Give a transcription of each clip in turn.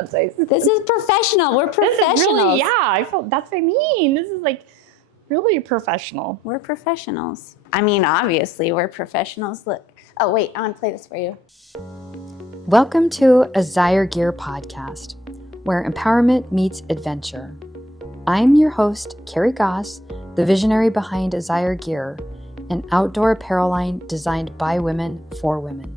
That's nice. This is professional. We're professionals. This is really, yeah, I felt that's what I mean. This is like really professional. We're professionals. I mean, obviously, we're professionals. Look. Oh, wait, I want to play this for you. Welcome to Azyregear Podcast, where empowerment meets adventure. I'm your host, Cari Goss, the visionary behind Azyregear, an outdoor apparel line designed by women for women.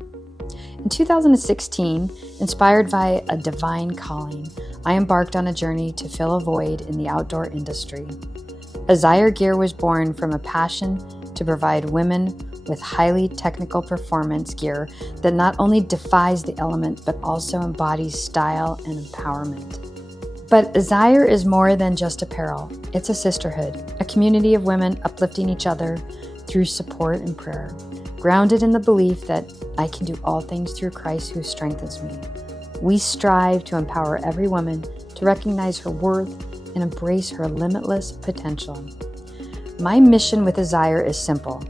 In 2016, inspired by a divine calling, I embarked on a journey to fill a void in the outdoor industry. Azyregear was born from a passion to provide women with highly technical performance gear that not only defies the element, but also embodies style and empowerment. But Azyre is more than just apparel. It's a sisterhood, a community of women uplifting each other through support and prayer, grounded in the belief that I can do all things through Christ who strengthens me. We strive to empower every woman to recognize her worth and embrace her limitless potential. My mission with Azyre is simple: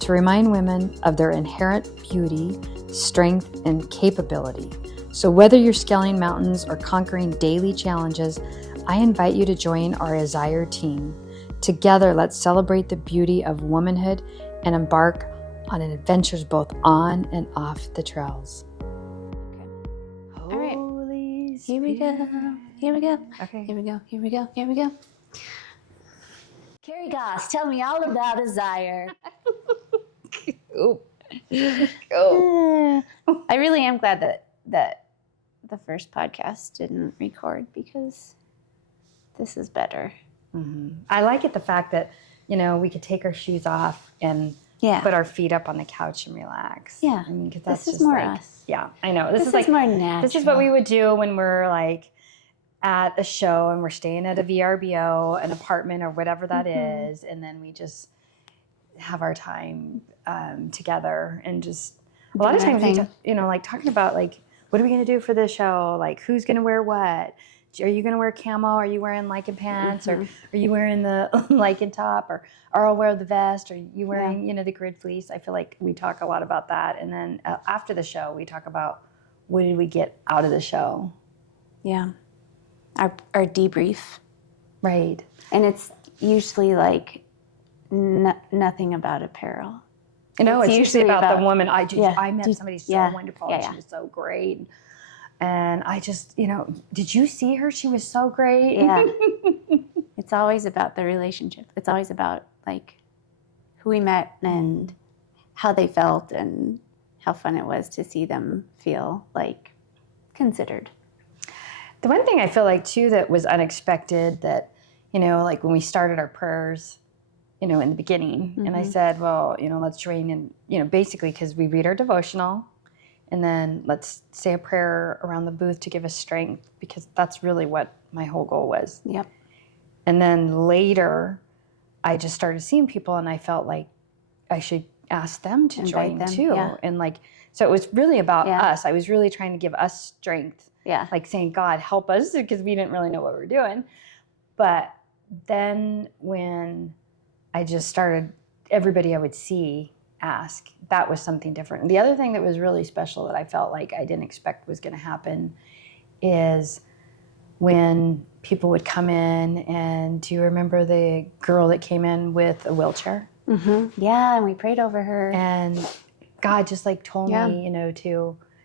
to remind women of their inherent beauty, strength, and capability. So whether you're scaling mountains or conquering daily challenges, I invite you to join our Azyre team. Together, let's celebrate the beauty of womanhood and embark on adventures both on and off the trails. All right. Here we go. Here we go. Okay. Here we go. Here we go. Here we go. Cari Goss, tell me all about Azyre. I really am glad that the first podcast didn't record, because this is better. Mm-hmm. I like it, the fact that, we could take our shoes off and put our feet up on the couch and relax. Yeah. I mean, because that's this is just more like, us. yeah, I know. This is like more natural. This is what we would do when we're like at a show and we're staying at a VRBO, an apartment or whatever that is. And then we just have our time together and just a lot of times, like talking about like, what are we going to do for this show? Like, who's going to wear what? Are you going to wear camo? Are you wearing lichen pants? Or are you wearing the lichen top? Or I'll wear the vest? Or are you wearing, the grid fleece? I feel like we talk a lot about that. And then after the show, we talk about what did we get out of the show? Yeah. Our debrief. Right. And it's usually like nothing about apparel. It's usually about the woman. I met somebody so wonderful. Yeah, She was so great. And I just, did you see her? She was so great. Yeah. It's always about the relationship. It's always about like who we met and how they felt and how fun it was to see them feel like considered. The one thing I feel like too that was unexpected, that, like when we started our prayers, in the beginning, and I said, well, let's join in, basically because we read our devotional. And then let's say a prayer around the booth to give us strength, because that's really what my whole goal was. Yep. And then later, I just started seeing people, and I felt like I should ask them to join too. Yeah. And so it was really about us. I was really trying to give us strength. Yeah. Like saying, God, help us, because we didn't really know what we were doing. But then when I just started, everybody I would see ask, that was something different. And the other thing that was really special that I felt like I didn't expect was going to happen is when people would come in, and do you remember the girl that came in with a wheelchair? Mm-hmm. Yeah, and we prayed over her. And God just like told me,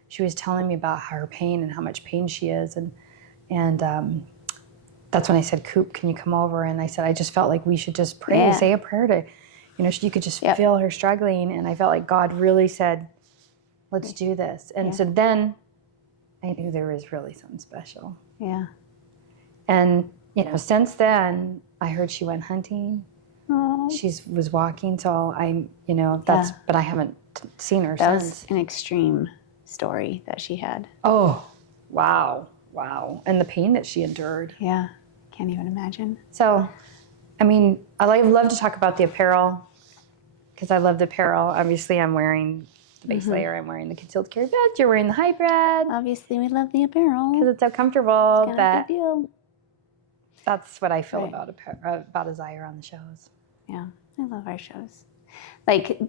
she was telling me about her pain and how much pain she is. And that's when I said, Coop, can you come over? And I said, I just felt like we should just pray, say a prayer to, you could just feel her struggling. And I felt like God really said, let's do this. And so then I knew there was really something special. Yeah. And, since then, I heard she went hunting. Aww. She was walking. So but I haven't seen her that since. Was an extreme story that she had. Oh, wow. And the pain that she endured. Yeah. Can't even imagine. So, I love to talk about the apparel, because I love the apparel. Obviously, I'm wearing the base layer. I'm wearing the concealed carry vest. You're wearing the hybrid. Obviously, we love the apparel. Because it's so comfortable. It's kind of a big deal. That's what I feel about Azyre on the shows. Yeah, I love our shows. Like,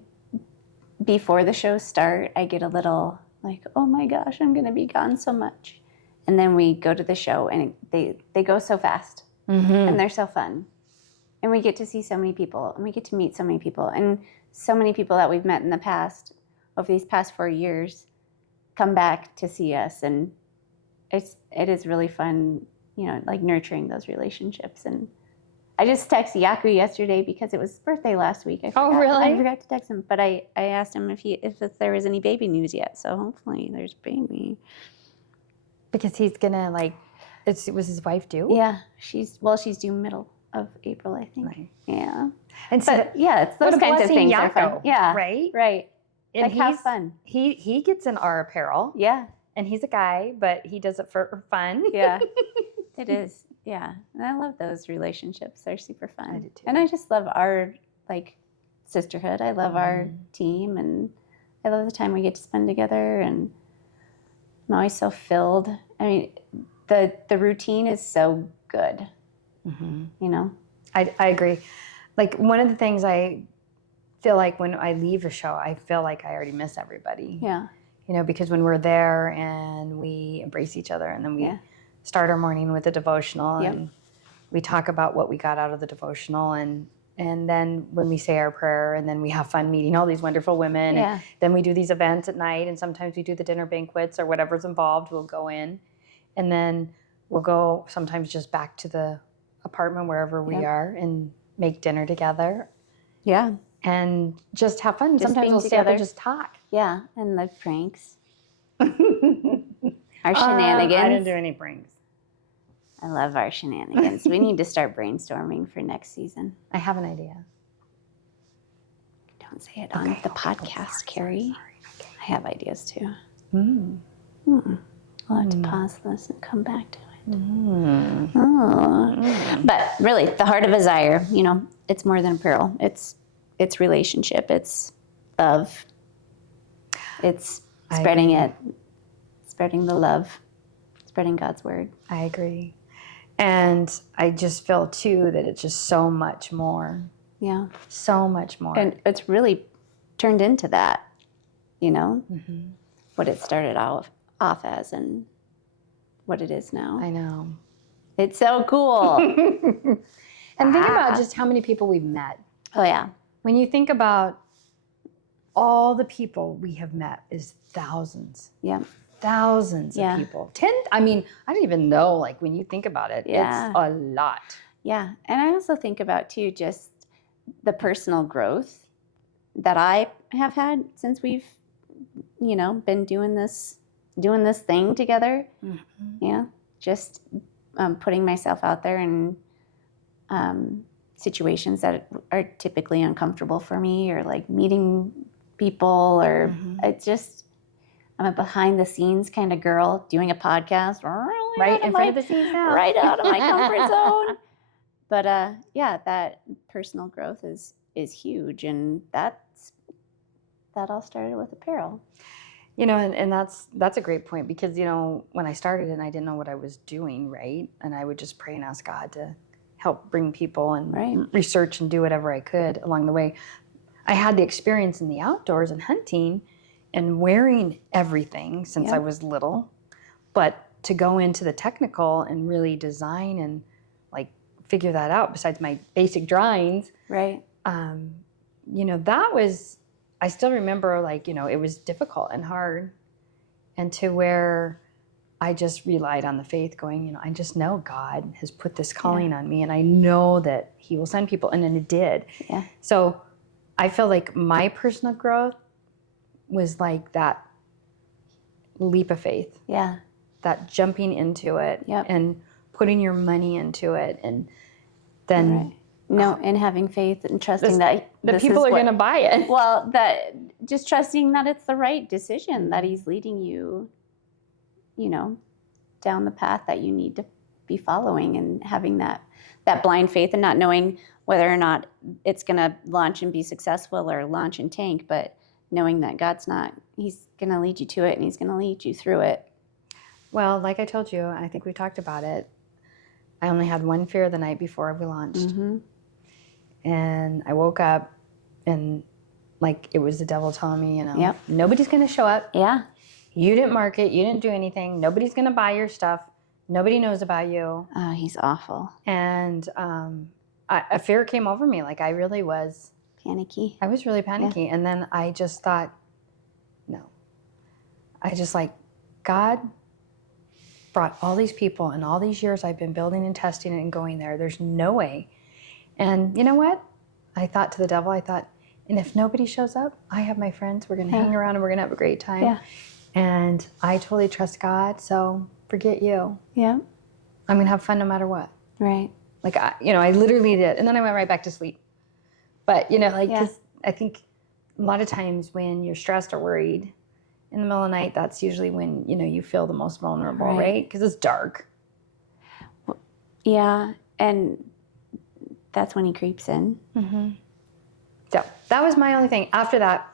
before the shows start, I get a little like, oh my gosh, I'm going to be gone so much. And then we go to the show, and they go so fast, and they're so fun. And we get to see so many people, and we get to meet so many people. And so many people that we've met in the past, over these past 4 years, come back to see us. And it is really fun, you know, like nurturing those relationships. And I just texted Yaku yesterday because it was his birthday last week. I forgot, really? I forgot to text him, but I asked him if there was any baby news yet. So hopefully there's baby. Because he's gonna was his wife due? Yeah, she's due middle of April, I think. Right. Yeah. And so But yeah, it's those what a kinds of blessing, things are fun. Yaku, Yeah. right? Right. And Like have fun. He gets in our apparel. Yeah. And he's a guy, but he does it for fun. Yeah. It is. Yeah. And I love those relationships. They're super fun. I do too. And I just love our sisterhood. I love our team, and I love the time we get to spend together, and I'm always so filled. I mean, the routine is so good. You know? I agree. Like one of the things I feel like when I leave a show, I feel like I already miss everybody. Yeah. You know, because when we're there and we embrace each other, and then we start our morning with a devotional, and we talk about what we got out of the devotional, and then when we say our prayer, and then we have fun meeting all these wonderful women, and then we do these events at night, and sometimes we do the dinner banquets or whatever's involved. We'll go in, and then we'll go sometimes just back to the apartment wherever we are and make dinner together. Yeah. And just have fun. Just Sometimes being we'll stay up together. and just talk. Yeah. And the pranks. Our shenanigans. I didn't do any pranks. I love our shenanigans. We need to start brainstorming for next season. I have an idea. Don't say it on the podcast, Cari. Okay. I have ideas too. Mm. I'll have to pause this and come back to it. Mm. Oh. But really, the heart of Azyre, you know, it's more than apparel. It's relationship. It's love. It's spreading it, spreading the love, spreading God's word. I agree. And I just feel too that it's just so much more. Yeah. So much more. And it's really turned into that, you know, what it started off as and what it is now. I know. It's so cool. And think about just how many people we've met. Oh, yeah. When you think about all the people we have met is thousands. Yeah. Thousands of people. I mean, I don't even know, like when you think about it, it's a lot. Yeah. And I also think about too, just the personal growth that I have had since we've, you know, been doing this thing together. Yeah. Just putting myself out there in situations that are typically uncomfortable for me, or like meeting people, or it's just, I'm a behind the scenes kind of girl doing a podcast Right in front of the scenes now. right out of my comfort zone. But yeah, that personal growth is huge, and that all started with apparel. You know, and that's a great point, because, you know, when I started and I didn't know what I was doing, right? And I would just pray and ask God to help bring people and research and do whatever I could along the way. I had the experience in the outdoors and hunting and wearing everything since I was little, but to go into the technical and really design and like figure that out besides my basic drawings, right? You know, that was, I still remember, like, you know, it was difficult and hard, and to where I just relied on the faith, going, you know, I just know God has put this calling on me, and I know that He will send people, and then it did. Yeah. So I feel like my personal growth was like that leap of faith. Yeah. That jumping into it and putting your money into it, and then and having faith and trusting that the people are going to buy it. Well, that just trusting that it's the right decision, that He's leading you, you know, down the path that you need to be following, and having that blind faith and not knowing whether or not it's going to launch and be successful or launch and tank, but knowing that He's going to lead you to it, and He's going to lead you through it. Well, like I told you, I think we talked about it, I only had one fear the night before we launched. And I woke up and like it was the devil telling me, you know, nobody's going to show up. Yeah. You didn't market. You didn't do anything. Nobody's going to buy your stuff. Nobody knows about you. Oh, he's awful. And a fear came over me. Like I really was. Panicky. I was really panicky. Yeah. And then I just thought, no. I just like, God brought all these people and all these years I've been building and testing it and going there. There's no way. And you know what? I thought to the devil, and if nobody shows up, I have my friends. We're going to hang around and we're going to have a great time. Yeah. And I totally trust God. So forget you. Yeah. I'm going to have fun no matter what. Right. Like, I literally did. And then I went right back to sleep. But, cause I think a lot of times when you're stressed or worried in the middle of the night, that's usually when, you feel the most vulnerable, right? Because it's dark. Yeah. And that's when he creeps in. Mm-hmm. So that was my only thing. After that,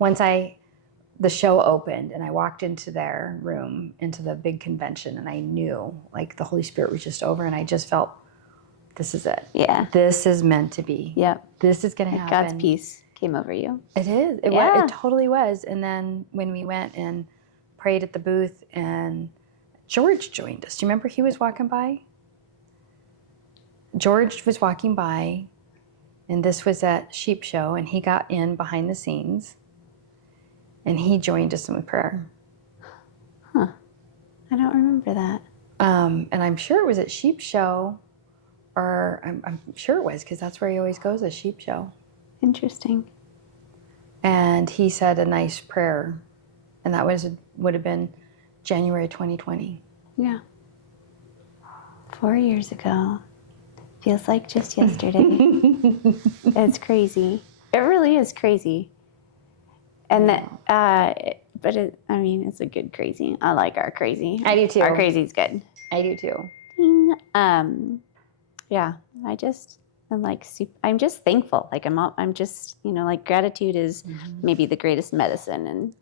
once the show opened and I walked into their room, into the big convention, and I knew like the Holy Spirit was just over, and I just felt, this is it. Yeah. This is meant to be. Yep. This is going to happen. God's peace came over you. It is. It totally was. And then when we went and prayed at the booth, and George joined us. Do you remember he was walking by? George was walking by, and this was at Sheep Show, and he got in behind the scenes, and he joined us in prayer. Huh. I don't remember that. And I'm sure it was at Sheep Show, or I'm sure it was, because that's where he always goes, a Sheep Show. Interesting. And he said a nice prayer, and that would have been January 2020. Yeah. 4 years ago. Feels like just yesterday. It's crazy. It really is crazy. And but it's a good crazy. I like our crazy. I do too. Our crazy's good. I do too. Yeah. I'm just thankful. Like I'm just, gratitude is maybe the greatest medicine. And,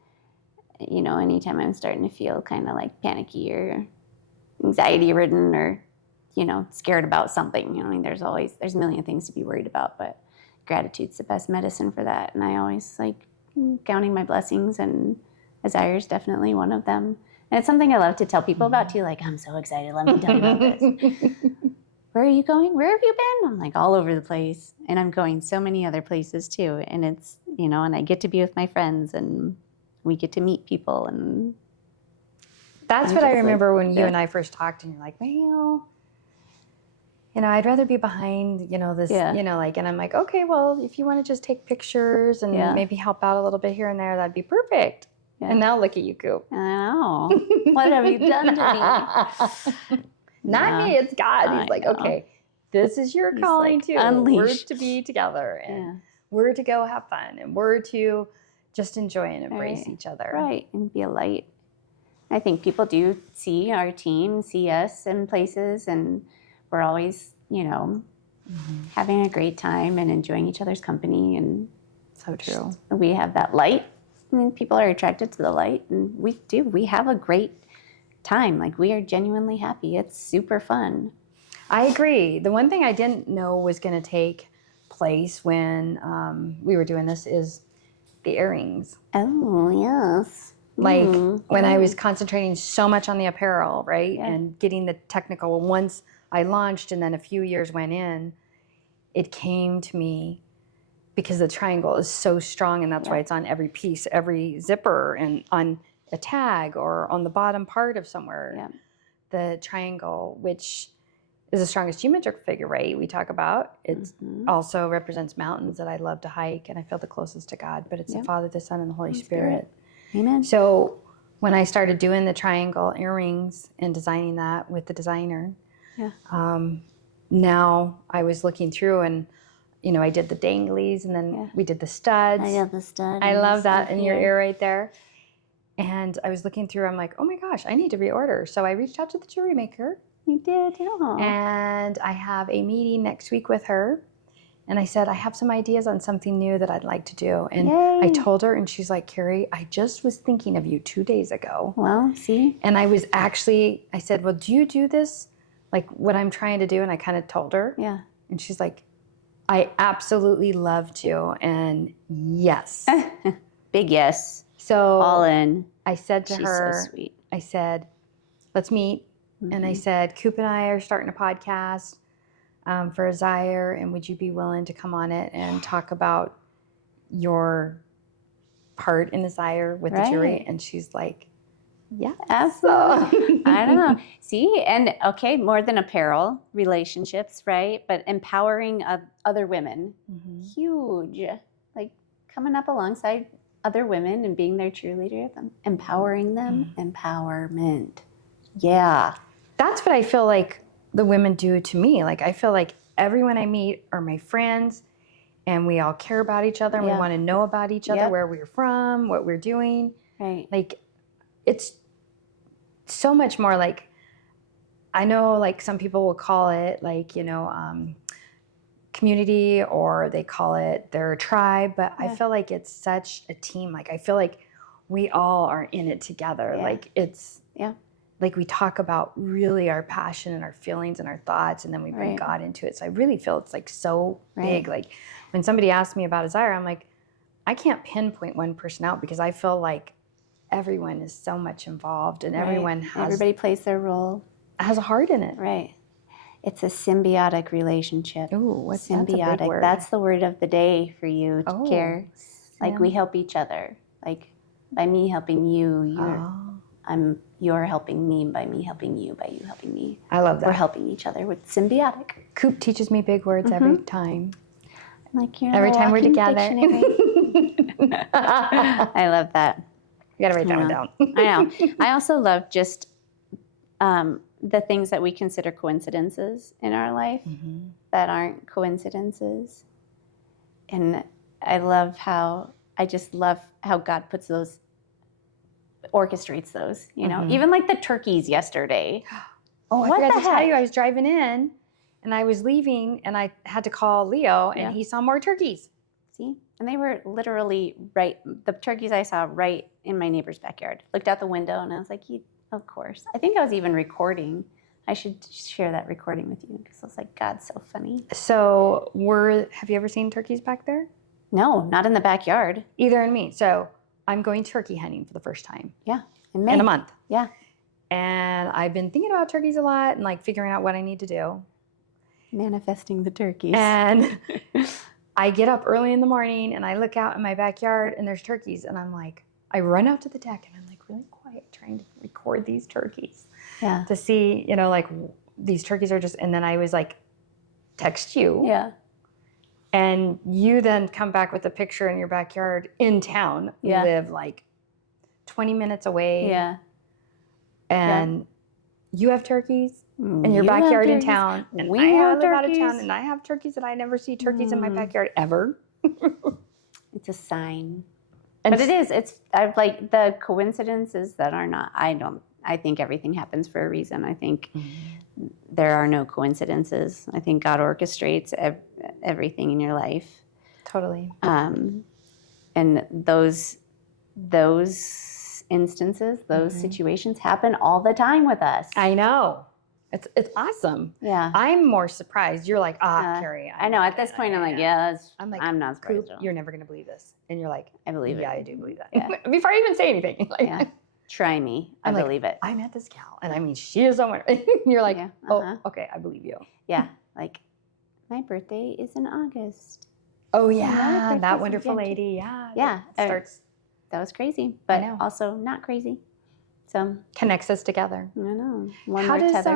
anytime I'm starting to feel kind of like panicky or anxiety ridden or, scared about something, there's a million things to be worried about, but gratitude's the best medicine for that. And I always like counting my blessings, and Azyre's definitely one of them. And it's something I love to tell people about too. Like, I'm so excited. Let me tell you about this. Where are you going? Where have you been? I'm like all over the place, and I'm going so many other places too. And it's, and I get to be with my friends, and we get to meet people. And that's what I remember when you and I first talked, and you're like, well, I'd rather be behind, this, and I'm like, okay, well, if you want to just take pictures and maybe help out a little bit here and there, that'd be perfect. Yeah. And now look at you, Coop. I know. What have you done to me? Not me, it's God. He's like, okay, this is your calling too. Unleashed. We're to be together, and we're to go have fun, and we're to just enjoy and embrace each other. Right, and be a light. I think people do see our team, see us in places, and we're always, having a great time and enjoying each other's company. And so true. We have that light, and people are attracted to the light, and we do. We have a great time. Like, we are genuinely happy. It's super fun. I agree. The one thing I didn't know was going to take place when we were doing this is the earrings. Oh, yes. Like when I was concentrating so much on the apparel, right? Yeah. And getting the technical. Once I launched and then a few years went in, it came to me because the triangle is so strong, and that's why it's on every piece, every zipper, and on a tag or on the bottom part of somewhere. Yeah. The triangle, which is the strongest geometric figure, right? We talk about. It also represents mountains that I love to hike, and I feel the closest to God, but it's the Father, the Son, and the Holy Spirit. Amen. So when I started doing the triangle earrings and designing that with the designer, now I was looking through, and I did the danglies, and then we did the studs. I got the stud. I love that in your ear right there. And I was looking through, I'm like, oh my gosh, I need to reorder. So I reached out to the jewelry maker. You did, yeah. And I have a meeting next week with her. And I said, I have some ideas on something new that I'd like to do. And I told her, and she's like, Cari, I just was thinking of you 2 days ago. Well, see? And I said, well, do you do this? Like what I'm trying to do? And I kind of told her. Yeah. And she's like, I absolutely love to. And yes. Big yes. So all in. I said to She's her, so sweet. I said, let's meet. And I said, Coop and I are starting a podcast for Azyre, and would you be willing to come on it and talk about your part in Azyre with the jury? And she's like, yeah, absolutely. I don't know. See, and okay, more than apparel, relationships, right? But empowering other women, huge. Like coming up alongside other women and being their cheerleader, empowering them, empowerment. Yeah. That's what I feel like the women do to me. Like I feel like everyone I meet are my friends, and we all care about each other, and we want to know about each other, where we're from, what we're doing. Right. Like it's so much more like, I know like some people will call it like, community, or they call it their tribe, but I feel like it's such a team. Like I feel like we all are in it together. Like it's like we talk about really our passion and our feelings and our thoughts, and then we bring God into it. So I really feel it's like so big. Like when somebody asks me about Azyre, I'm like, I can't pinpoint one person out, because I feel like everyone is so much involved, and everybody plays their role, has a heart in it. Right. It's a symbiotic relationship. Ooh, what's symbiotic? That's a big word. That's the word of the day for you, Care. Like we help each other. Like by me helping you, you're helping me. By me helping you, by you helping me. I love that. We're helping each other. With symbiotic. Coop teaches me big words every time. Like you're every time we're together. I love that. You gotta write that one down. I know. I also love just the things that we consider coincidences in our life that aren't coincidences. And I just love how God puts those, orchestrates those, even like the turkeys yesterday. Oh, I forgot to tell you, I was driving in and I was leaving, and I had to call Leo, and he saw more turkeys. See? And they were literally the turkeys I saw right in my neighbor's backyard. Looked out the window and I was like, of course. I think I was even recording. I should share that recording with you, because I was like, God's so funny. So have you ever seen turkeys back there? No, not in the backyard. Either in me. So I'm going turkey hunting for the first time. Yeah. In a month. Yeah. And I've been thinking about turkeys a lot and like figuring out what I need to do. Manifesting the turkeys. And I get up early in the morning and I look out in my backyard and there's turkeys, and I'm like, I run out to the deck and I'm like really quiet trying to record these turkeys. Yeah. To see, like these turkeys are just, and then I was like, text you. Yeah. And you then come back with a picture in your backyard in town. You live like 20 minutes away. Yeah. And you have turkeys in your backyard in town. And I live out of town, and I have turkeys, and I never see turkeys in my backyard ever. It's a sign. But it is. It's like the coincidences that are not. I think everything happens for a reason. I think there are no coincidences. I think God orchestrates everything in your life. Totally. And those instances, those situations happen all the time with us. I know. It's awesome. Yeah. I'm more surprised. You're like, Cari. I know. At this point, I'm like, I'm not surprised. You're never going to believe this. And you're like, I believe it. Yeah, I do believe that. Yeah. Before I even say anything. Like, Try me. I believe it. I met this gal, and I mean, she is someone. You're like, oh, okay, I believe you. Yeah. Like, my birthday is in August. Oh, yeah. That wonderful lady. Yeah. Yeah. That was crazy, but also not crazy. So connects us together. I know. How does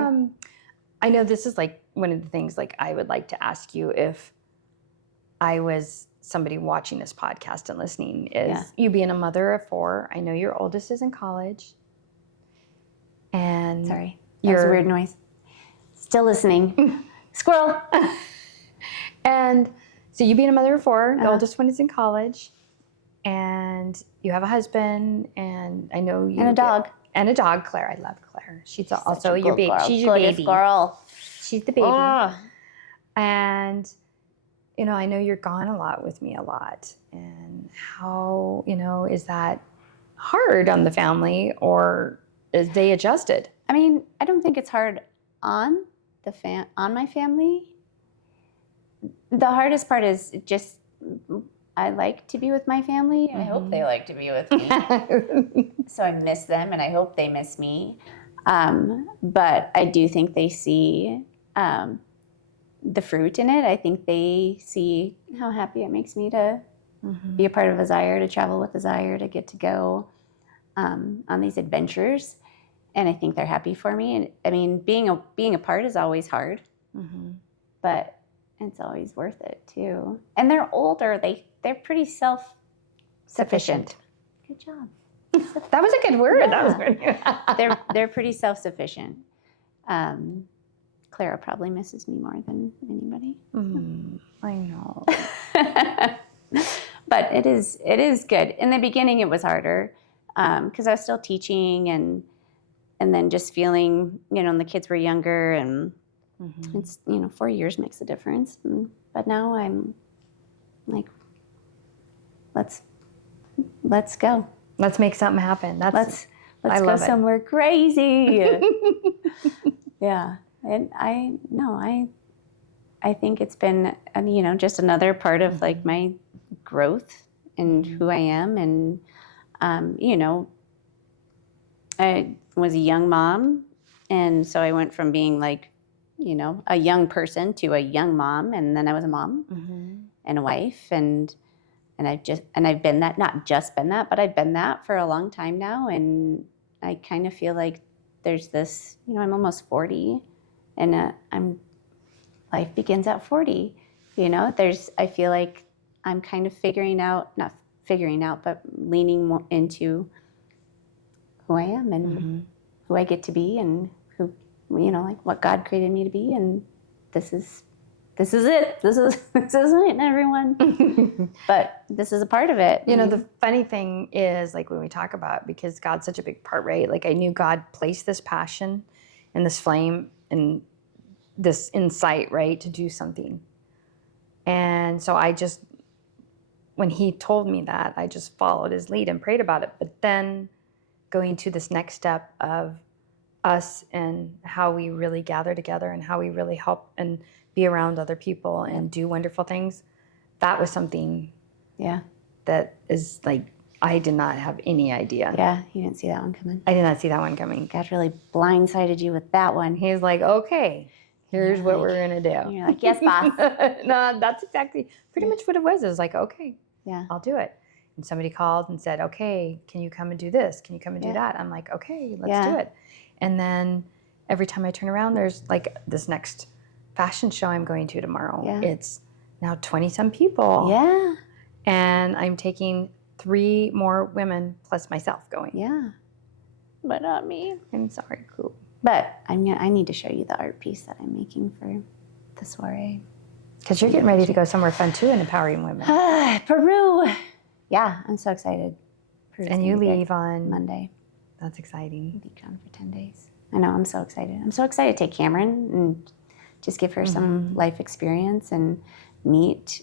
I know this is like one of the things like I would like to ask you if I was somebody watching this podcast and listening is you being a mother of 4. I know your oldest is in college. And sorry, that was a weird noise. Still listening. Squirrel. And so you being a mother of 4, the oldest one is in college, and you have a husband, and I know you and a dog. And a dog, Claire. I love Claire. She's also your baby. She's your baby. Girl. She's the baby. Oh. And, I know you're gone a lot with me a lot. And how, is that hard on the family, or is they adjusted? I mean, I don't think it's hard on on my family. The hardest part is just I like to be with my family. I hope they like to be with me. So I miss them, and I hope they miss me. But I do think they see the fruit in it. I think they see how happy it makes me to be a part of Azyre, to travel with Azyre, to get to go on these adventures. And I think they're happy for me. And I mean, being a part is always hard, but it's always worth it too. And they're older. They're pretty self-sufficient. Good job. That was a good word. Yeah. That was good. They're pretty self-sufficient. Clara probably misses me more than anybody. I know. But it is good. In the beginning, it was harder because I was still teaching and then just feeling, and the kids were younger, and it's 4 years makes a difference. But now I'm like, let's go. Let's make something happen. Let's go somewhere crazy. Yeah, and I think it's been just another part of like my growth and who I am, and I was a young mom, and so I went from being like a young person to a young mom, and then I was a mom and a wife, and I've been that, not just been that, but I've been that for a long time now, and I kind of feel like there's this, I'm almost 40, and life begins at 40. I feel like I'm kind of not figuring out, but leaning more into who I am and who I get to be, and who, like what God created me to be, and this is it. This isn't it, everyone. But this is a part of it. The funny thing is, like, when we talk about, because God's such a big part, right? Like, I knew God placed this passion and this flame and this insight, right, to do something. And so when he told me that, I just followed his lead and prayed about it. But then going to this next step of us and how we really gather together and how we really help and be around other people and do wonderful things, that was something that is like, I did not have any idea. Yeah, you didn't see that one coming. I did not see that one coming. God really blindsided you with that one. He's like, okay, here's what we're going to do. And you're like, yes, boss. No, that's exactly pretty much what it was. It was like, okay, yeah, I'll do it. And somebody called and said, okay, can you come and do this? Can you come and do that? I'm like, okay, let's do it. And then every time I turn around, there's like this next fashion show I'm going to tomorrow. Yeah. It's now 20-some people. Yeah. And I'm taking 3 more women plus myself going. Yeah. But not me. I'm sorry, Coop. But I need to show you the art piece that I'm making for the soiree. Because you're getting ready to go somewhere fun too and empowering women. Peru. Yeah, I'm so excited. Peru's And you leave on Monday. That's exciting. I'll be gone for 10 days. I know, I'm so excited. I'm so excited to take Cameron and just give her some life experience and meet,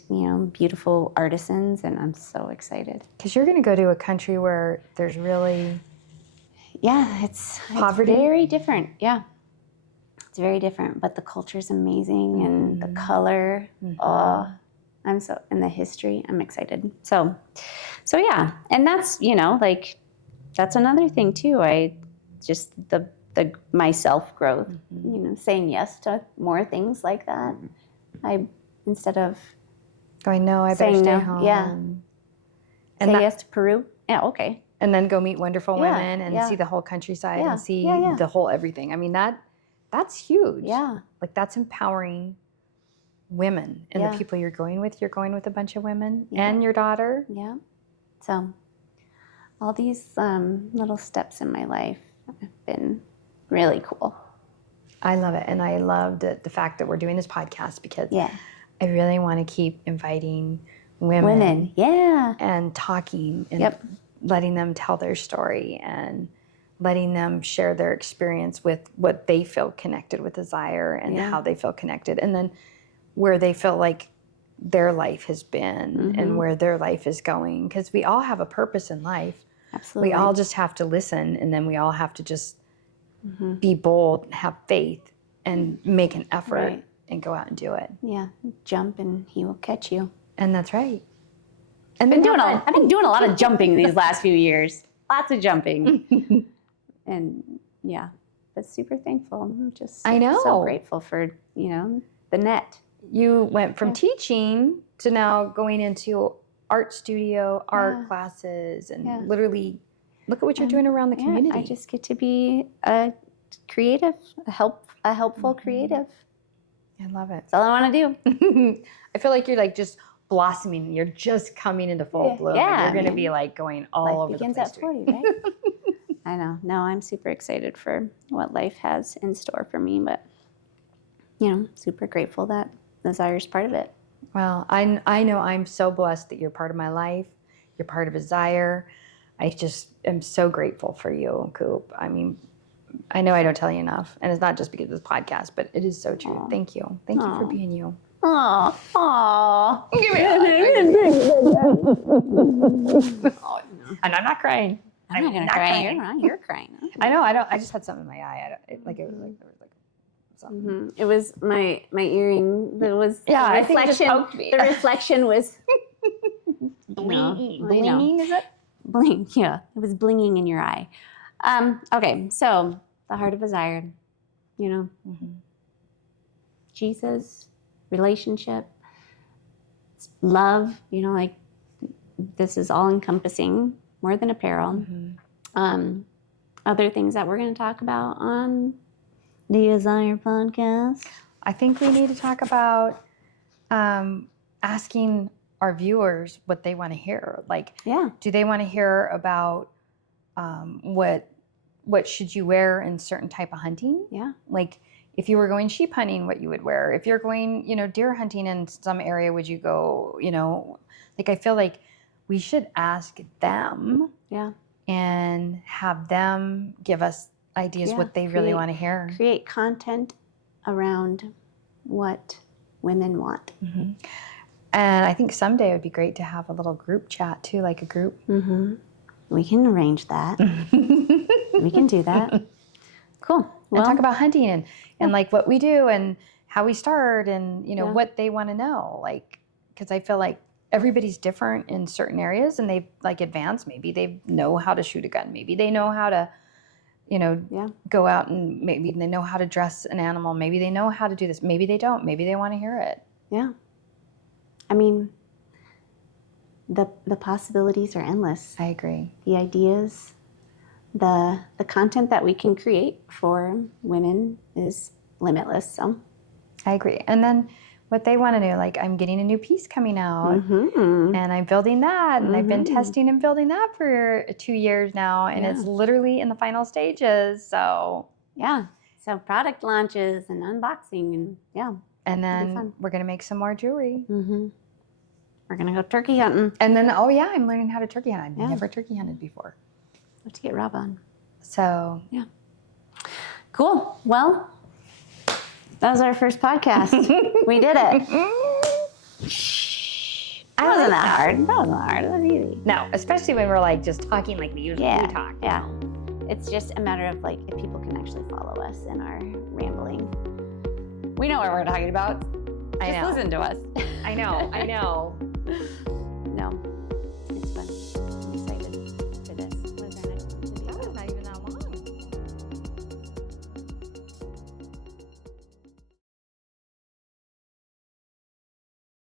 beautiful artisans, and I'm so excited. Because you're going to go to a country where there's really... Yeah, it's poverty. It's very different. Yeah, it's very different, but the culture's amazing and the color. Oh, and the history. I'm excited. So yeah, and that's that's another thing too. I just my self growth. Saying yes to more things like that. Instead of going, no, I better stay home. Yeah, and say yes to Peru. Yeah, okay. And then go meet wonderful women and see the whole countryside and see the whole everything. I mean, that's huge. Yeah. Like, that's empowering women and the people you're going with. You're going with a bunch of women and your daughter. Yeah. So all these little steps in my life have been really cool. I love it. And I loved the fact that we're doing this podcast because I really want to keep inviting women. And talking and letting them tell their story and letting them share their experience with what they feel connected with Azyre and how they feel connected, and then where they feel like their life has been and where their life is going. Because we all have a purpose in life. Absolutely. We all just have to listen, and then we all have to just be bold, have faith, and make an effort and go out and do it. Yeah, jump and he will catch you. And that's right. And I've then been doing a lot of jumping these last few years. Lots of jumping. And yeah, but super thankful. I'm just I know. so grateful for, the net. You went from teaching to now going into art studio, art classes, and literally look at what you're doing around the community. I just get to be a creative, a helpful creative. I love it. That's all I want to do. I feel like you're like just blossoming. You're just coming into full bloom. Yeah, You're going to be like going all over the place. Life begins at 40, right? I know. No, I'm super excited for what life has in store for me, but super grateful that Azyre's part of it. Well, I know I'm so blessed that you're part of my life. You're part of Azyre. I just am so grateful for you, Coop. I mean, I know I don't tell you enough, and it's not just because of this podcast, but it is so true. Aww. Thank you. Thank you for being you. Aww. Give me a hug. And I'm not crying. I'm not gonna cry. You're crying. I know. I just had something in my eye. It was like something. Mm-hmm. It was my earring. That was I reflection. think it just poked me. The reflection was blinging. Is it? Bling. Yeah, it was blinging in your eye. Okay, so the heart of Azyre. Jesus, relationship, love. Like this is all encompassing, more than apparel. Other things that we're going to talk about on the Azyre Podcast. I think we need to talk about asking our viewers what they want to hear. Like, do they want to hear about what should you wear in certain type of hunting? Yeah. Like, if you were going sheep hunting, what you would wear. If you're going, deer hunting in some area, would you go, like, I feel like we should ask them. Yeah. And have them give us ideas what they really want to hear. Create content around what women want. Mm-hmm. And I think someday it would be great to have a little group chat too, like a group. Mm-hmm. We can arrange that. We can do that. Cool. Well, and talk about hunting and like what we do and how we start and, what they want to know. Like, because I feel like everybody's different in certain areas and they've like advanced. Maybe they know how to shoot a gun. Maybe they know how to, go out and maybe they know how to dress an animal. Maybe they know how to do this. Maybe they don't. Maybe they want to hear it. Yeah. I mean, the possibilities are endless. I agree. The ideas, the content that we can create for women is limitless. So I agree. And then what they want to do, like I'm getting a new piece coming out and I'm building that and I've been testing and building that for 2 years now and it's literally in the final stages. So so product launches and unboxing and and then we're going to make some more jewelry. We're going to go turkey hunting. And then, I'm learning how to turkey hunt. I've never turkey hunted before. Let's get Rob on. So, Cool. Well, that was our first podcast. We did it. That wasn't that hard. That wasn't hard. That was easy. No, especially when we're like just talking like we usually talk. Yeah. It's just a matter of like if people can actually follow us in our rambling. We know what we're talking about. Just listen to us. I know.